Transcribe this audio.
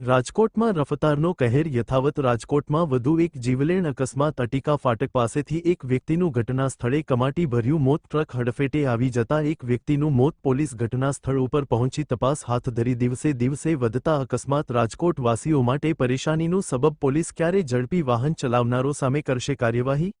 રાજકોટમાં રફતારનો કહેર યથાવત રાજકોટમાં વધુ એક જીવલેણ અકસ્માત અટીકા ફાટક પાસેથી એક વ્યક્તિનું ઘટના સ્થળે કમાટીભર્યું મોત ટ્રક હડફેટે આવી જતા એક વ્યક્તિનું મોત પોલીસ ઘટના સ્થળ ઉપર પહોંચી તપાસ હાથ ધરી દિવસે દિવસે વધતા અકસ્માત રાજકોટ વાસીઓ માટે પરેશાનીનું સબબ પોલીસ ક્યારે ઝડપી વાહન ચલાવનારો સામે કરશે કાર્યવાહી